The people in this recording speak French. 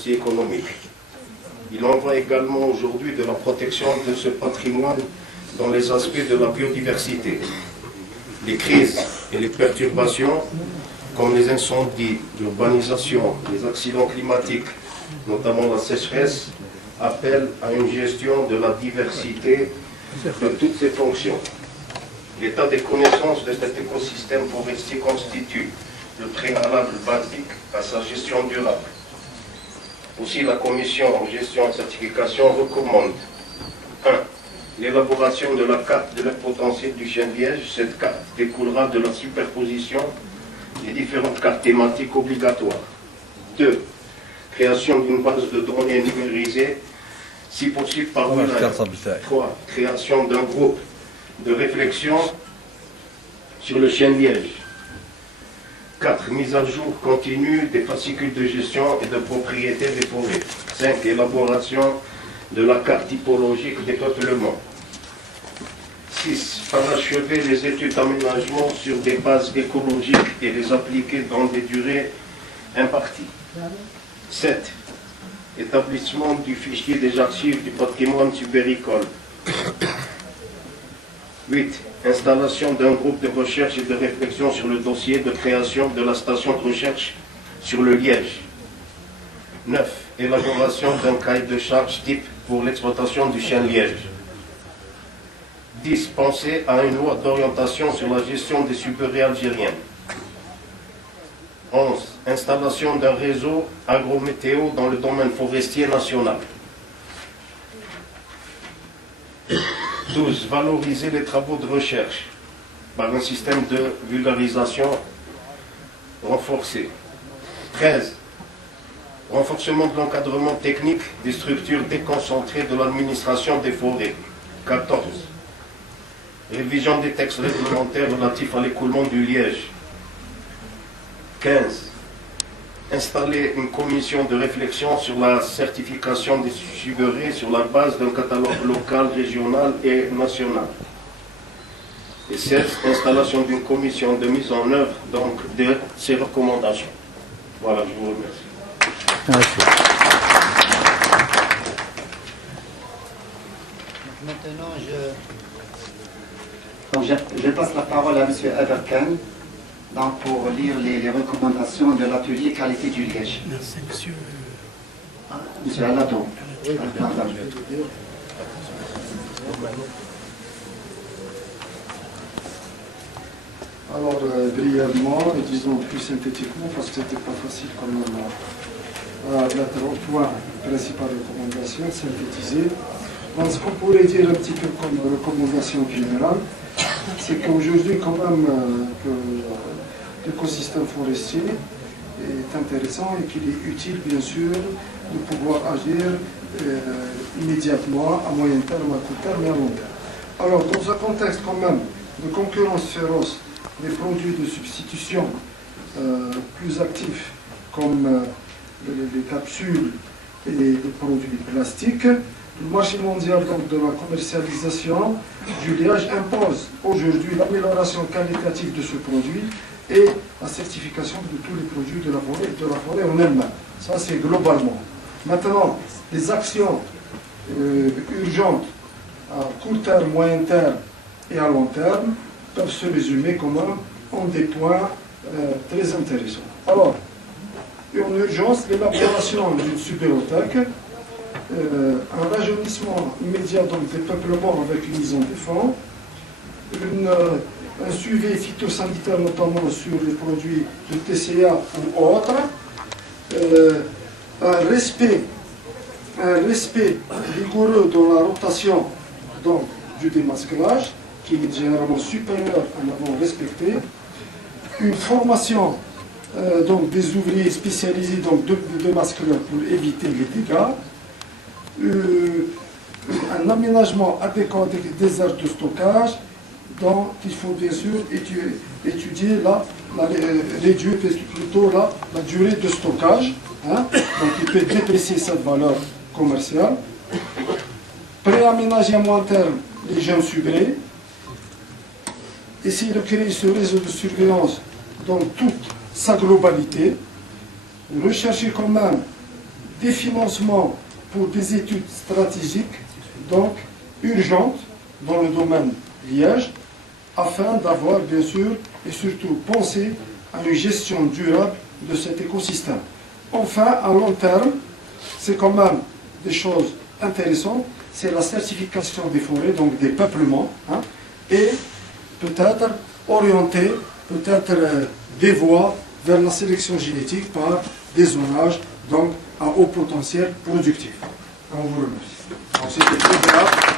aussi économique. Il en va également aujourd'hui de la protection de ce patrimoine dans les aspects de la biodiversité. Les crises et les perturbations, comme les incendies, l'urbanisation, les accidents climatiques, notamment la sécheresse, appellent à une gestion de la diversité de toutes ces fonctions. L'état des connaissances de cet écosystème forestier constitue le préalable basique à sa gestion durable. Aussi, la Commission en gestion et certification recommande 1. L'élaboration de la carte de l'aire potentielle du chêne liège. Cette carte découlera de la superposition des différentes cartes thématiques obligatoires. 2. Création d'une base de données numérisée, si possible par village. 3. Création d'un groupe de réflexion sur le chêne liège. 4. Mise à jour continue des fascicules de gestion et de propriété des forêts. 5. Élaboration de la carte typologique des peuplements. 6. Parachever les études d'aménagement sur des bases écologiques et les appliquer dans des durées imparties. 7. Établissement du fichier des archives du patrimoine subéricole. 8. Installation d'un groupe de recherche et de réflexion sur le dossier de création de la station de recherche sur le liège. 9. Élaboration d'un cahier de charges type pour l'exploitation du chêne liège. 10. Penser à une loi d'orientation sur la gestion des suberées algériennes. 11. Installation d'un réseau agrométéo dans le domaine forestier national. 12. Valoriser les travaux de recherche par un système de vulgarisation renforcé. 13. Renforcement de l'encadrement technique des structures déconcentrées de l'administration des forêts. 14. Révision des textes réglementaires relatifs à l'écoulement du liège. 15. Installer une commission de réflexion sur la certification des suberées sur la base d'un catalogue local, régional et national. Et 16. Installation d'une commission de mise en œuvre donc, de ces recommandations. Voilà, je vous remercie. Merci. Maintenant, je passe la parole à M. Aberkan pour lire les recommandations de l'atelier qualité du liège. Merci, monsieur. Monsieur Aladon. Oui, madame. Alors, brièvement, et disons plus synthétiquement, parce que c'était pas facile quand même mettre au point les principales recommandations, synthétiser. Donc, ce qu'on pourrait dire un petit peu comme recommandation générale, c'est qu'aujourd'hui, quand même, que l'écosystème forestier est intéressant et qu'il est utile, bien sûr, de pouvoir agir immédiatement, à moyen terme, à court terme et à long terme. Alors, dans un contexte quand même de concurrence féroce des produits de substitution plus actifs comme les capsules et les produits plastiques, le marché mondial donc, de la commercialisation du liège impose aujourd'hui l'amélioration qualitative de ce produit et la certification de tous les produits de la forêt en elle-même. Ça, c'est globalement. Maintenant, les actions urgentes à court terme, moyen terme et à long terme peuvent se résumer comme en des points très intéressants. Alors, en urgence, l'élaboration d'une subérothèque, un rajeunissement immédiat donc, des peuplements avec une mise en défense, un suivi phytosanitaire notamment sur les produits de TCA ou autres, un respect rigoureux dans la rotation donc, du démasquelage, qui est généralement supérieur à l'avant respecté, une formation donc, des ouvriers spécialisés donc, de démasqueleurs pour éviter les dégâts, un aménagement adéquat des aires de stockage, donc il faut bien sûr étudier réduire plutôt la durée de stockage, hein, donc il peut déprécier cette valeur commerciale, préaménager à moyen terme les jeunes subrés, essayer de créer ce réseau de surveillance dans toute sa globalité, rechercher quand même des financements pour des études stratégiques, donc urgentes, dans le domaine Liège, afin d'avoir bien sûr et surtout pensé à une gestion durable de cet écosystème. Enfin, à long terme, c'est quand même des choses intéressantes, c'est la certification des forêts, donc des peuplements, hein, et peut-être orienter des voies vers la sélection génétique par des zonages donc à haut potentiel productif. On vous remercie. Donc, c'était très grave.